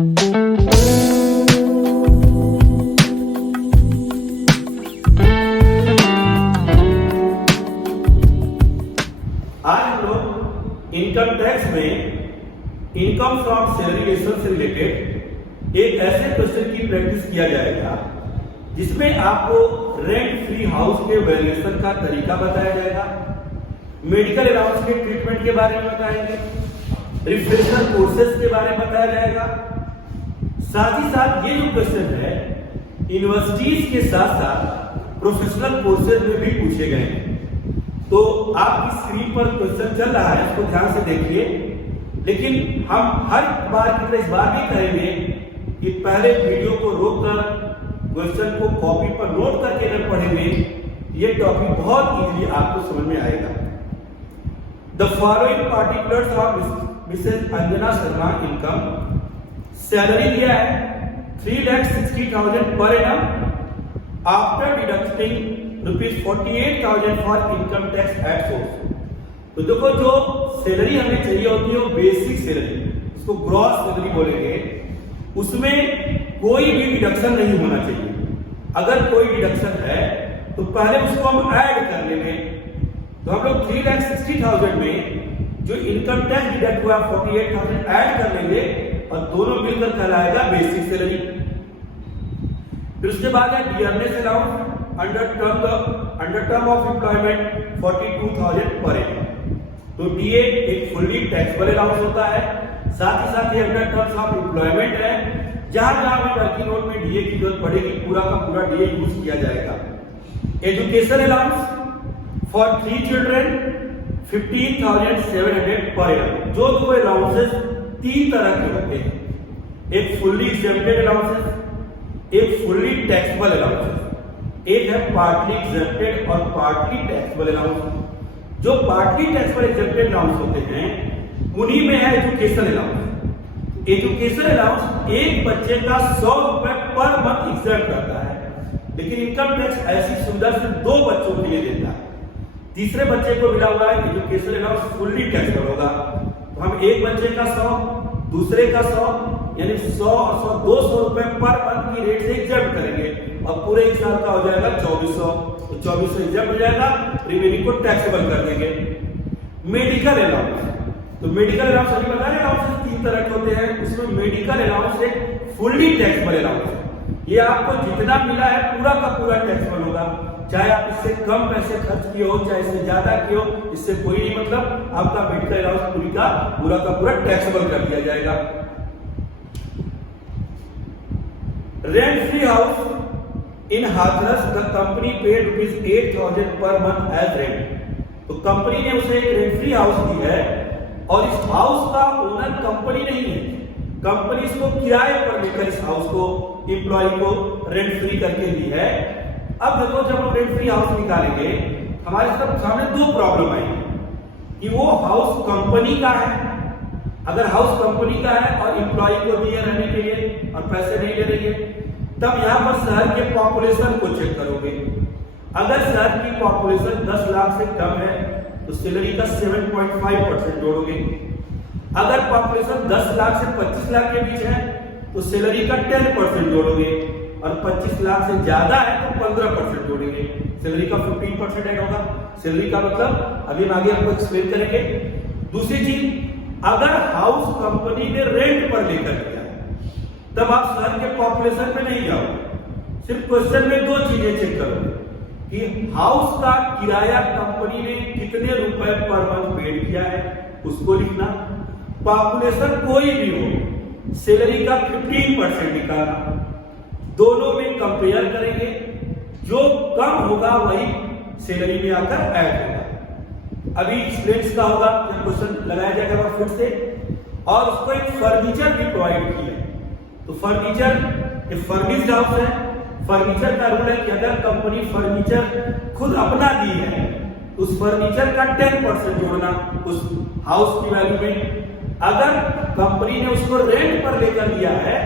आज हम लोग इनकम टैक्स में इनकम फ्रॉम सैलरी से रिलेटेड एक ऐसे क्वेश्चन की प्रैक्टिस किया जाएगा जिसमें आपको रेंट फ्री हाउस के वैल्यूएशन का तरीका बताया जाएगा, मेडिकल अलाउंस के ट्रीटमेंट के बारे में बताएंगे, रिफ्रेशर कोर्सेज के बारे में बताया जाएगा। साथ ही साथ ये जो क्वेश्चन है यूनिवर्सिटीज के साथ साथ प्रोफेशनल कोर्सेज में भी पूछे गए हैं। तो आपकी स्क्रीन पर क्वेश्चन चल रहा है, इसको ध्यान से देखिए। लेकिन हम हर बार की तरह इस बार भी करेंगे कि पहले वीडियो को रोककर क्वेश्चन को कॉपी पर नोट करके अगर पढ़ेंगे ये टॉपिक बहुत इजीली आपको समझ में आएगा। The following particulars of Mrs Anjana Sharma income, salary दिया है 3,60,000 per annum after deducting ₹48,000 for income tax at source. तो देखो जो सैलरी हमें चाहिए होती है वो बेसिक सैलरी, इसको ग्रॉस सैलरी बोलेंगे, उसमें कोई भी डिडक्शन नहीं होना चाहिए। अगर कोई डिडक्शन है तो पहले उसको हम ऐड कर लेंगे। तो हम लोग 3,60,000 में जो इनकम टैक्स डिडक्ट हुआ 48,000 ऐड कर लेंगे और दोनों मिलकर कहलाएगा बेसिक सैलरी। फिर उसके बाद है dearness allowance under term of employment 42,000 per annum. तो डीए एक फुल्ली टैक्सेबल अलाउंस होता है, साथ ही साथ ये अंडर टर्म्स ऑफ एम्प्लॉयमेंट है, जहां जहां हमें वर्किंग नोट में डीए की जरूरत पड़ेगी पूरा का पूरा डीए यूज किया जाएगा। Education allowance for 3 children 15,700 per annum. जो दो अलाउंसेस 3 तरह के होते हैं, एक फुल्ली एग्जेम्प्टेड अलाउंसेस, एक फुल्ली टैक्सेबल अलाउंसेस, एक है पार्टली एग्जेम्प्टेड और पार्टली टैक्सेबल अलाउंस। जो पार्टली टैक्सेबल एग्जेम्प्टेड अलाउंस होते हैं उन्हीं में है एजुकेशन अलाउंस। एजुकेशन अलाउंस एक बच्चे का 100 रुपए पर मंथ एग्जेम्प्ट करता है, लेकिन इनकम टैक्स ऐसी सुविधा सिर्फ 2 बच्चों के लिए देता है। तीसरे बच्चे को मिला हुआ है एजुकेशन अलाउंस फुल्ली टैक्सेबल होगा। तो हम एक बच्चे का 100, दूसरे का 100, यानी 100 और 100 200 रुपए पर मंथ की रेट से एग्जेम्प्ट करेंगे और पूरे एक साल का हो जाएगा 2400। तो 2400 एग्जेम्प्ट हो जाएगा, रिमेनिंग को टैक्सेबल कर देंगे। मेडिकल अलाउंस, तो मेडिकल अलाउंस अभी बताया अलाउंस 3 तरह के होते हैं, उसमें मेडिकल अलाउंस एक फुल्ली टैक्सेबल अलाउंस है। ये आपको जितना मिला है पूरा का पूरा टैक्सेबल होगा, चाहे आप इससे कम पैसे खर्च किए हो चाहे इससे ज्यादा किए हो, इससे कोई नहीं मतलब, आपका मेडिकल अलाउंस पूरा का पूरा टैक्सेबल कर दिया जाएगा। Rent free house in Hathras the company paid ₹8,000 per month as rent. तो कंपनी ने उसे एक रेंट फ्री हाउस दी है और इस हाउस का ओनर कंपनी नहीं है, कंपनी इसको किराए पर लेकर इस हाउस को एम्प्लॉय को रेंट फ्री करके दी है। अब देखो जब हम रेंट फ्री हाउस निकालेंगे हमारे सामने 2 प्रॉब्लम आएगी कि वो हाउस कंपनी का है, अगर हाउस कंपनी का है और एम्प्लॉय को दिए रहने के लिए और पैसे नहीं ले रही है, तब यहां पर शहर के पॉपुलेशन को चेक करोगे। अगर शहर की पॉपुलेशन 10 लाख से कम है तो सैलरी का 7.5% जोड़ोगे। अगर पॉपुलेशन 10 लाख से 25 लाख के बीच है तो सैलरी का 10% जोड़ोगे और 25 लाख से ज्यादा है तो 15% जोड़ेंगे, सैलरी का 15% ऐड होगा। सैलरी का मतलब अभी हम आगे आपको एक्सप्लेन करेंगे। दूसरी चीज, अगर हाउस कंपनी ने रेंट पर लेकर दिया तब आप शहर के पॉपुलेशन में नहीं जाओगे, सिर्फ क्वेश्चन में 2 चीजें चेक करोगे कि हाउस का किराया कंपनी ने कितने रुपए पर मंथ पेड किया है, उसको लिखना। पॉपुलेशन कोई भी हो, सैलरी का 15% निकालना। दोनों में कंपेयर करेंगे, जो कम होगा वही सैलरी में आकर ऐड होगा। अभी स्टूडेंट्स का होगा जब क्वेश्चन लगाया जाएगा फिर से, और उसको एक फर्नीचर भी प्रोवाइड किया। तो फर्नीचर एक फर्निश्ड हाउस है, फर्नीचर का रूल है कि अगर कंपनी फर्नीचर खुद अपना दी है उस फर्नीचर का 10% जोड़ना उस हाउस की वैल्यू में। अगर कंपनी ने उसको रेंट पर लेकर दिया है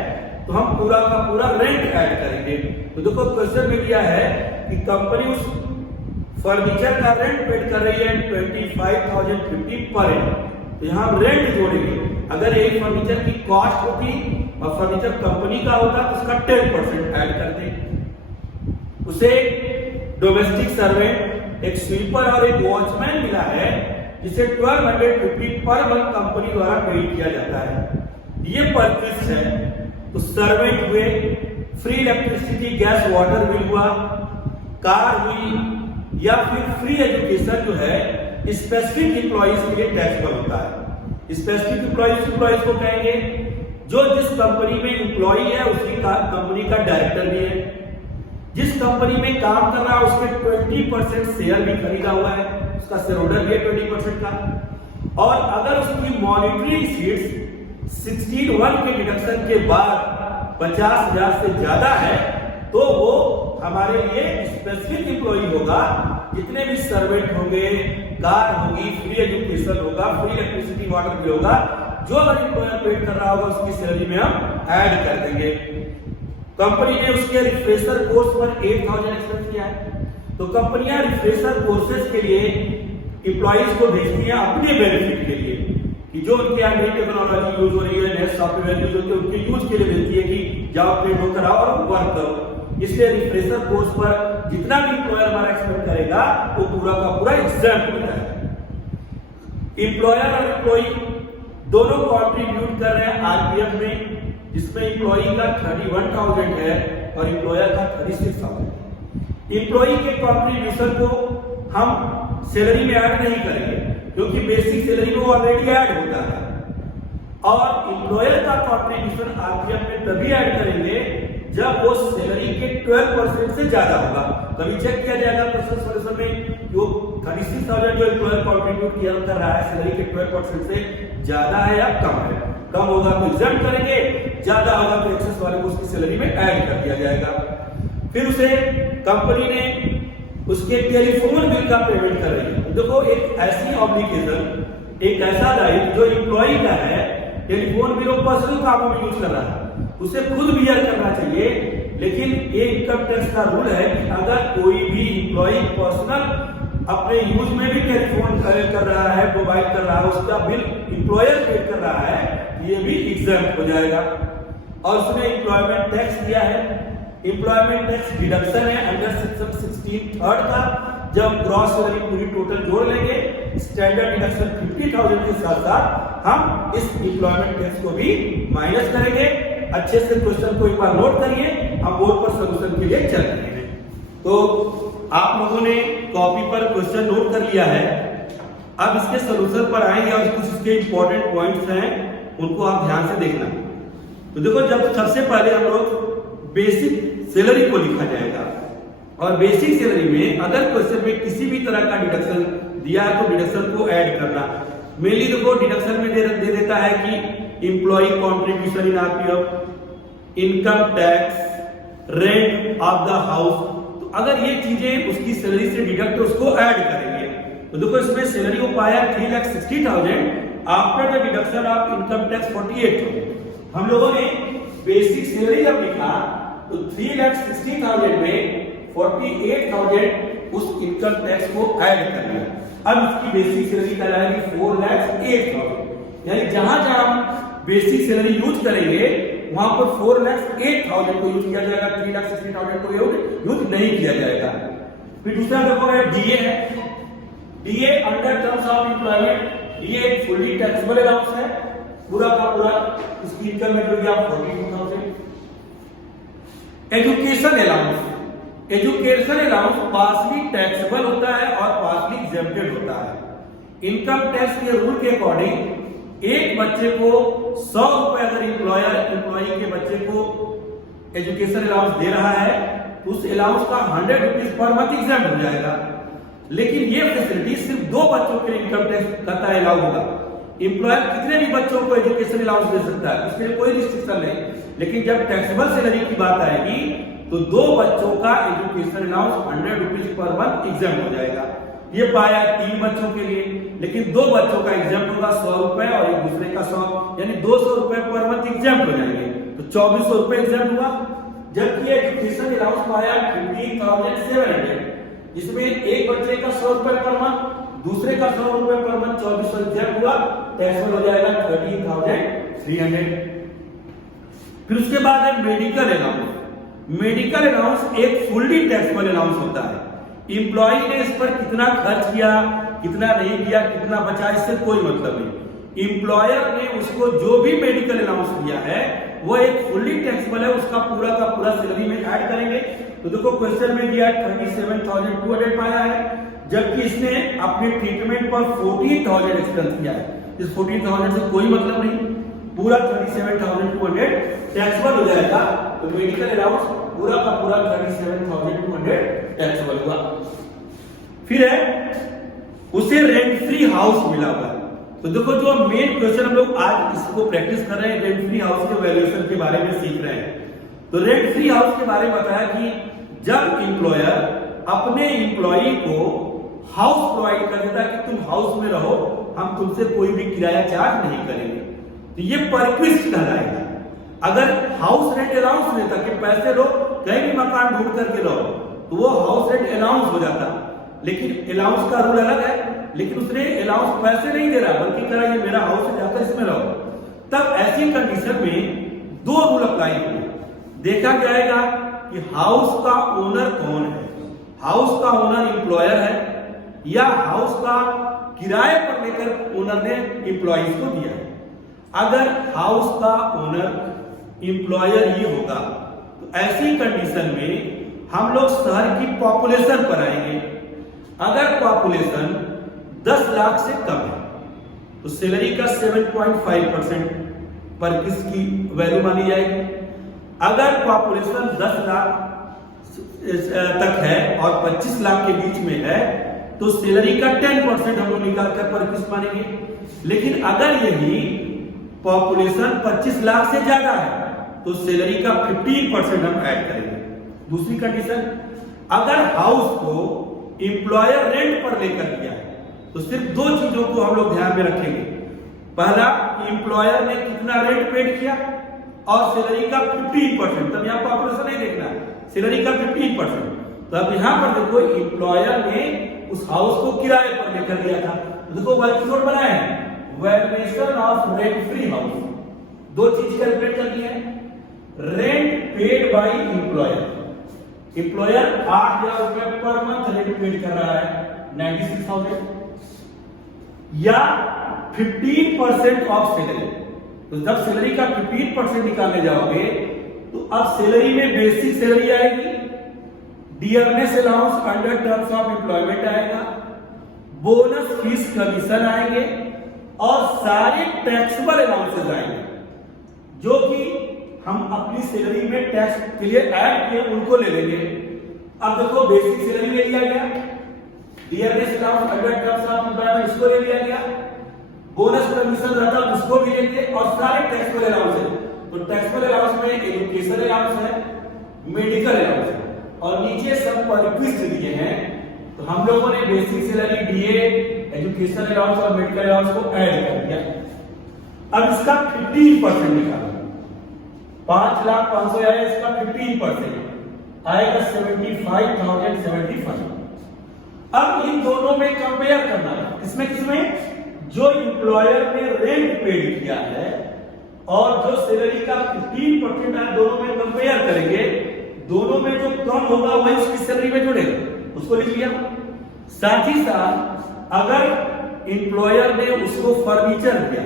तो हम पूरा का पूरा रेंट ऐड करेंगे। तो देखो क्वेश्चन में दिया है कि कंपनी उस फर्नीचर का रेंट पेड कर रही है 25,050 पर एनम, तो यहाँ हम रेंट जोड़ेंगे। अगर एक फर्नीचर की कॉस्ट होती और फर्नीचर कंपनी का होता तो उसका 10% ऐड करते। उसे डोमेस्टिक सर्वेंट, एक स्वीपर और एक वॉचमैन मिला है जिसे 1250 पर मंथ कंपनी द्वारा पेड किया जाता है। ये परचेज है। तो सर्वेंट हुए, free electricity gas water bill हुआ, कार हुई, या फिर फ्री एजुकेशन जो है स्पेसिफिक एम्प्लॉइज के लिए टैक्सेबल होता है। स्पेसिफिक एम्प्लॉइज को कहेंगे जो जिस कंपनी में एम्प्लॉई है उसी का कंपनी का डायरेक्टर भी है, जिस कंपनी में काम कर रहा है उसके 20% शेयर भी खरीदा हुआ है, उसका शेयर होल्डर भी है 20% का। और अगर उसकी मॉनिटरी सीट्स 16(1) के डिडक्शन के बाद 50,000 से ज्यादा है तो वो हमारे लिए स्पेसिफिक एम्प्लॉई होगा। जितने भी सर्वेंट होंगे, कार होगी, फ्री एजुकेशन होगा, फ्री इलेक्ट्रिसिटी वाटर भी होगा, जो अगर एम्प्लॉयर पेड कर रहा होगा उसकी सैलरी में हम ऐड कर देंगे। कंपनी ने उसके रिफ्रेशर कोर्स पर 8,000 एक्सपेंस किया है। तो कंपनियां रिफ्रेशर कोर्सेज के लिए एम्प्लॉइज को भेजती हैं अपने बेनिफिट के लिए, कि जो उनके यहाँ नई टेक्नोलॉजी यूज हो रही है, नए सॉफ्टवेयर यूज होते हैं, उनके यूज के लिए भेजती है कि जाओ पेड होकर आओ और वर्क करो। इसलिए रिफ्रेशर कोर्स पर जितना भी एम्प्लॉयर हमारा एक्सपेंड करेगा वो पूरा का पूरा एग्जाम हो जाएगा। एम्प्लॉयर और एम्प्लॉई दोनों कंट्रीब्यूट कर रहे हैं आरपीएफ में, जिसमें एम्प्लॉई का 31,000 है और एम्प्लॉयर का 36,000। एम्प्लॉई के कंट्रीब्यूशन को हम सैलरी में ऐड नहीं करेंगे क्योंकि बेसिक सैलरी में ऑलरेडी ऐड होता है, और एम्प्लॉयर का कंट्रीब्यूशन आरपीएफ में तभी ऐड करेंगे जब वो सैलरी के 12% से ज्यादा होगा। तभी चेक किया जाएगा क्वेश्चन सॉल्यूशन में जो 36,000 जो एम्प्लॉयर कंट्रीब्यूट किया कर रहा है सैलरी के 12% से ज्यादा है या कम है। कम होगा तो एग्जाम करेंगे, ज्यादा होगा तो एक्सेस वाले को उसकी सैलरी में ऐड कर दिया जाएगा। फिर उसे कंपनी ने उसके टेलीफोन बिल का पेमेंट कर रही है। देखो एक ऐसी ऑब्लिगेशन, एक ऐसा दायित्व जो एम्प्लॉई का है, टेलीफोन बिल वो पर्सनल कामों में यूज कर रहा है, उसे खुद बियर करना चाहिए। लेकिन एक इनकम टैक्स का रूल है कि अगर कोई भी एम्प्लॉई पर्सनल अपने यूज में भी टेलीफोन कर रहा है, मोबाइल कर रहा है, उसका बिल एम्प्लॉयर पे कर रहा है, ये भी एग्जाम्प्ट हो जाएगा। और उसने एम्प्लॉयमेंट टैक्स दिया है। एम्प्लॉयमेंट टैक्स डिडक्शन है अंडर सेक्शन 16(3) का। जब ग्रॉस सैलरी पूरी टोटल जोड़ लेंगे, स्टैंडर्ड डिडक्शन 50,000 के साथ साथ हम इस एम्प्लॉयमेंट टैक्स को भी माइनस करेंगे। अच्छे से क्वेश्चन को एक बार नोट करिए, हम बोर्ड पर सॉल्यूशन के लिए चल रहे हैं। तो आप लोगों ने कॉपी पर क्वेश्चन नोट कर लिया है। अब इसके सॉल्यूशन पर आएंगे और कुछ इसके इंपॉर्टेंट पॉइंट्स हैं, उनको आप ध्यान से देखना। तो देखो, जब सबसे पहले हम लोग बेसिक सैलरी को लिखा जाएगा, और बेसिक सैलरी में अगर क्वेश्चन में किसी भी तरह का डिडक्शन दिया है तो डिडक्शन को ऐड करना। मेनली देखो डिडक्शन में दे देता है कि employ contribution in RPF, income tax, rent of the house. तो अगर ये चीजें उसकी सैलरी से डिडक्ट उसको ऐड करेंगे। तो देखो इसमें सैलरी को पाया 3,60,000 after the deduction of income tax 48,000। हम लोगों ने बेसिक सैलरी जब लिखा तो 3,60,000 में 48,000 उस इनकम टैक्स को ऐड कर लिया। अब इसकी बेसिक सैलरी कहलाएगी 4,08,000। यानी जहां जहां बेसिक सैलरी यूज करेंगे वहां पर 4,08,000 को यूज किया जाएगा, 3,60,000 को यूज नहीं किया जाएगा। फिर दूसरा देखो है डीए है। DA under terms of employment, DA एक फुल्ली टैक्सेबल अलाउंस है, पूरा का पूरा इसकी इनकम में जो गया 42,000। Education allowance, education allowance partially taxable होता है और पार्शली एग्जेम्प्टेड होता है। इनकम टैक्स के रूल के अकॉर्डिंग एक बच्चे को 100 रुपए अगर एम्प्लॉय के बच्चे को एजुकेशन अलाउंस दे रहा है तो उस अलाउंस का 100 रुपीज पर मंथ एग्जाम हो जाएगा। लेकिन ये फैसिलिटी सिर्फ 2 बच्चों के लिए इनकम टैक्स करता है अलाउ होगा। एम्प्लॉयर कितने भी बच्चों को एजुकेशन अलाउंस दे सकता है, इसके लिए कोई रिस्ट्रिक्शन नहीं। लेकिन जब टैक्सेबल सैलरी की बात आएगी तो 2 बच्चों का education allowance 100 rupees per month exam हो जाएगा। ये पाया 3 बच्चों के लिए, लेकिन 2 बच्चों का एग्जाम होगा 100 रुपए और एक दूसरे का 100, यानी 200 रुपए पर मंथ एग्जाम हो जाएंगे, तो 2400 रुपए एग्जाम हुआ। जबकि एजुकेशन अलाउंस पाया 15,700, जिसमें एक बच्चे का 100 रुपए पर मंथ, दूसरे का 100 रुपए पर मंथ, 2400 एग्जाम हुआ, टैक्स हो जाएगा 13,300। फिर उसके बाद है मेडिकल अलाउंस। मेडिकल अलाउंस एक फुल्ली टैक्सेबल अलाउंस होता है। इंप्लॉय ने इस पर कितना खर्च किया, कितना नहीं किया, कितना बचा, इससे कोई मतलब नहीं। इंप्लॉयर ने उसको जो भी मेडिकल अलाउंस दिया है वो एक फुल्ली टैक्सेबल है, उसका पूरा का पूरा सैलरी में ऐड करेंगे। तो देखो क्वेश्चन में दिया 37,200 पाया है, जबकि इसने अपने ट्रीटमेंट पर 14,000 एक्सपेंस किया है। इस 14,000 से कोई मतलब नहीं, पूरा 37,200 टैक्सेबल हो जाएगा। तो मेडिकल अलाउंस पूरा का पूरा 37,200 टैक्सेबल हुआ। फिर है उसे रेंट फ्री हाउस मिला हुआ। तो देखो जो मेन क्वेश्चन हम लोग आज इसको प्रैक्टिस कर रहे हैं, रेंट फ्री हाउस के वैल्यूएशन के बारे में सीख रहे हैं। तो रेंट फ्री हाउस के बारे में बताया कि जब इंप्लॉयर अपने इंप्लॉई को हाउस प्रोवाइड कर देता है कि तुम हाउस में रहो, हम तुमसे कोई भी किराया चार्ज नहीं करेंगे, तो ये परक्विस्ट कहलाएगा। अगर हाउस रेंट अलाउंस देता कि पैसे लो कहीं भी मकान ढूंढ करके रहो, तो वो हाउस रेंट अलाउंस हो जाता। लेकिन अलाउंस का रूल अलग है, लेकिन उसने अलाउंस पैसे नहीं दे रहा, बल्कि कह रहा ये मेरा हाउस है, जाकर इसमें रहो। तब ऐसी कंडीशन में दो रूल अप्लाई होंगे। देखा जाएगा कि हाउस का ओनर कौन है, हाउस का ओनर इंप्लॉयर है या हाउस का किराए पर लेकर ओनर ने इंप्लॉइज को दिया है। अगर हाउस का ओनर इंप्लॉयर ही होगा तो ऐसी कंडीशन में हम लोग शहर की पॉपुलेशन पर आएंगे। अगर पॉपुलेशन 10 लाख से कम है तो सैलरी का 7.5% पर किसकी वैल्यू मानी जाएगी। अगर पॉपुलेशन 10 लाख तक है और 25 लाख के बीच में है तो सैलरी का 10% हम लोग निकाल कर पर किस मानेंगे। लेकिन अगर यही पॉपुलेशन 25 लाख से ज्यादा है तो सैलरी का 15% हम ऐड करेंगे। दूसरी कंडीशन, अगर हाउस को इंप्लॉयर रेंट पर लेकर दिया है तो सिर्फ दो चीजों को हम लोग ध्यान में रखेंगे। पहला, इंप्लॉयर ने कितना रेंट पेड किया और सैलरी का 15%। तब यहाँ पॉपुलेशन नहीं देखना, सैलरी का 15%। तो अब यहां पर देखो इंप्लॉयर ने उस हाउस को किराए पर लेकर दिया था। तो देखो वर्कलोड बनाए हैं, valuation of rent free house. दो चीज कैलकुलेट करनी है, rent paid by employer. Employer 8,000 रुपए पर मंथ रेंट पेड कर रहा है, 96,000, या 15% ऑफ सैलरी। तो जब सैलरी का 15% निकालने जाओगे तो अब सैलरी में बेसिक सैलरी आएगी, dearness allowance under terms of employment आएगा, बोनस फीस कमीशन आएंगे और सारे टैक्सेबल अलाउंसेस आएंगे जो कि हम अपनी सैलरी में टैक्स के लिए ऐड किए उनको ले लेंगे। अब देखो बेसिक सैलरी ले लिया गया, dearness allowance under terms of employment इसको ले लिया गया, बोनस कमीशन रहता उसको भी लेंगे और सारे टैक्सेबल अलाउंस है। तो टैक्सेबल अलाउंस में एजुकेशन अलाउंस है, मेडिकल अलाउंस है और नीचे सब परक्विस्ट दिए हैं। तो हम लोगों ने basic salary, DA, education allowance और मेडिकल अलाउंस को ऐड कर दिया। अब इसका 15% निकालो, 5,05,000 आया, इसका 15% आएगा 75,075। अब इन दोनों में कंपेयर करना है, किसमें किसमें, जो इंप्लॉयर ने रेंट पेड किया है और जो सैलरी का 15% है, दोनों में कंपेयर करेंगे। दोनों में जो कम होगा वही उसकी सैलरी में जुड़ेगा, उसको लिख लिया। साथ ही साथ अगर इंप्लॉयर ने उसको फर्नीचर दिया,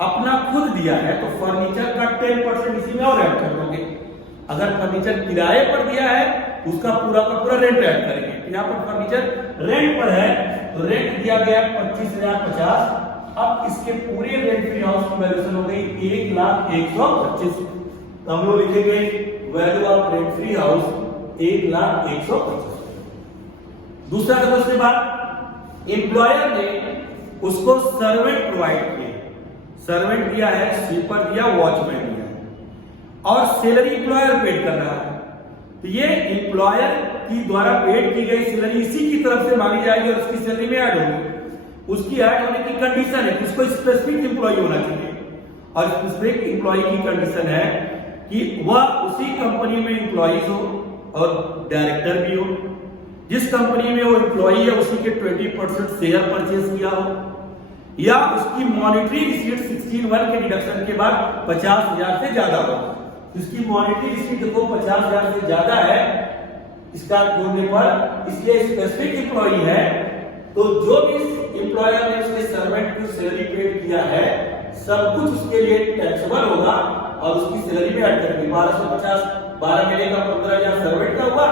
अपना खुद दिया है, तो फर्नीचर का 10% इसी में और ऐड कर दोगे। अगर फर्नीचर किराए पर दिया है उसका पूरा का पूरा रेंट ऐड करेंगे। यहाँ पर फर्नीचर रेंट पर है तो रेंट दिया गया 25,050। अब इसके पूरे रेंट फ्री हाउस की वैल्यूएशन हो गई 1,01,25। तो हम लोग लिखेंगे value of rent free house 1,01,25। दूसरा देखो उसके बाद एम्प्लॉयर ने उसको सर्वेंट प्रोवाइड किए, सर्वेंट दिया है, स्वीपर दिया, वॉचमैन दिया है और सैलरी एम्प्लॉयर पेड कर रहा है। तो ये एम्प्लॉयर की द्वारा पेड की गई सैलरी इसी की तरफ से मांगी जाएगी और उसकी सैलरी में ऐड होगी। उसकी ऐड होने की कंडीशन है कि उसको स्पेसिफिक एम्प्लॉय होना चाहिए और स्पेसिफिक एम्प्लॉय की कंडीशन है कि वह उसी कंपनी में एम्प्लॉइज हो और डायरेक्टर भी हो। जिस कंपनी में वो एम्प्लॉई है उसी के 20% शेयर परचेज किया हो, या उसकी मॉनिटरी रिसीट 16(1) के डिडक्शन के बाद 50,000 से ज्यादा हो। उसकी मॉनिटरी रिसीट देखो 50,000 से ज्यादा है इसका जोड़ने पर, इसलिए स्पेसिफिक एम्प्लॉई है तो जो भी एम्प्लॉयर ने उसके सर्वेंट को सैलरी पेड किया है सब कुछ उसके लिए टैक्सेबल होगा और उसकी सैलरी में ऐड करेंगे। 1250 12 महीने का 15,000 सर्वेंट का हुआ,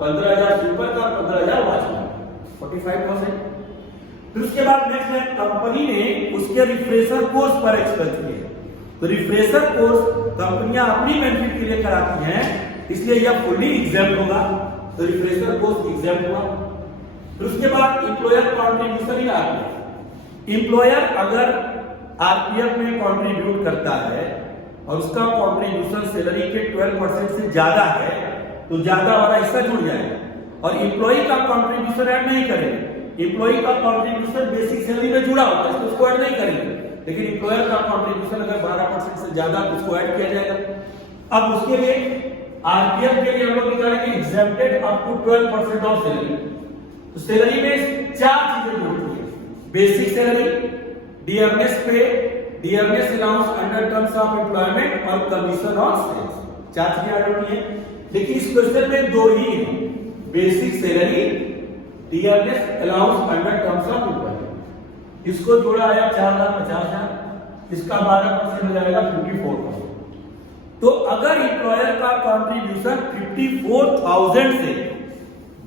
15,000 स्वीपर का, 15,000 वॉचमैन, 45,000। फिर उसके बाद नेक्स्ट है कंपनी ने उसके रिफ्रेशर कोर्स पर एक्सपेंस किए। तो रिफ्रेशर कोर्स कंपनियां अपनी बेनिफिट के लिए कराती हैं, इसलिए यह फुल्ली एग्जाम होगा, तो रिफ्रेशर कोर्स एग्जाम हुआ। फिर उसके बाद employer contribution in RPF. Employer अगर आरपीएफ में कॉन्ट्रीब्यूट करता है और उसका कॉन्ट्रीब्यूशन सैलरी के 12% से ज्यादा है तो ज्यादा वाला हिस्सा जुड़ जाएगा, और एम्प्लॉई का कॉन्ट्रीब्यूशन ऐड नहीं करेंगे। एम्प्लॉई का कॉन्ट्रीब्यूशन बेसिक सैलरी में जुड़ा होता है, उसको ऐड नहीं करेंगे, लेकिन एम्प्लॉयर का कॉन्ट्रीब्यूशन अगर 12% से ज्यादा तो उसको ऐड किया जाएगा। अब उसके लिए आरपीएफ के लिए हम लोग निकालेंगे exempted up to 12% of salary. तो सैलरी में 4 चीजें जुड़ती है, basic salary, dearness pay, dearness allowance under terms of employment और कमीशन ऑन सेल्स। 4 चीजें ऐड होती है, लेकिन इस क्वेश्चन में 2 ही है, basic salary, dearness allowance under terms of employment. इसको जोड़ा आया 4,50,000, इसका 12% हो जाएगा 54,000। तो अगर एम्प्लॉयर का कॉन्ट्रीब्यूशन 54,000 से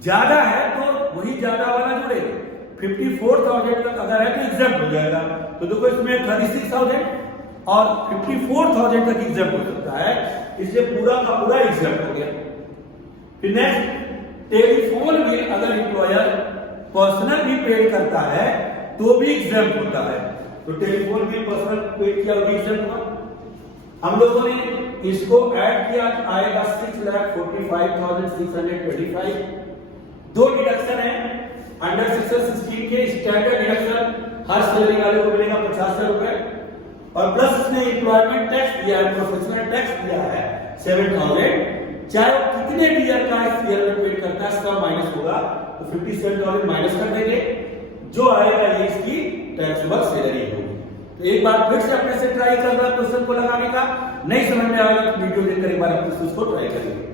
ज्यादा है तो वही ज्यादा वाला जुड़ेगा। 54,000 तक अगर है तो एग्जाम्प हो जाएगा। तो देखो इसमें 36,000 और 54,000 तक एग्जाम्प हो सकता है, इसलिए पूरा का पूरा एग्जाम्प हो गया। फिर नेक्स्ट, टेलीफोन बिल अगर एम्प्लॉयर पर्सनल भी पेड करता है तो भी एग्जाम्प होता है। तो टेलीफोन बिल पर्सनल पेड किया भी एग्जाम्प हुआ। हम लोगों ने इसको ऐड किया, आएगा 6,45,625। 2 डिडक्शन है अंडर सेक्शन 16 के। स्टैंडर्ड डिडक्शन हर सैलरी वाले को मिलेगा 50 रुपए, और प्लस इसने एम्प्लॉयमेंट टैक्स दिया है, प्रोफेशनल टैक्स दिया है 7,000। चाहे वो कितने भी ईयर का इस ईयर में पेड करता है सब माइनस होगा, तो 57,000 माइनस कर देंगे, जो आएगा ये इसकी टैक्सेबल सैलरी होगी। तो एक बार फिर से अपने से ट्राई कर रहा है क्वेश्चन को लगाने का, नहीं समझ में आएगा तो वीडियो देखकर एक बार अपने उसको ट्राई करिए।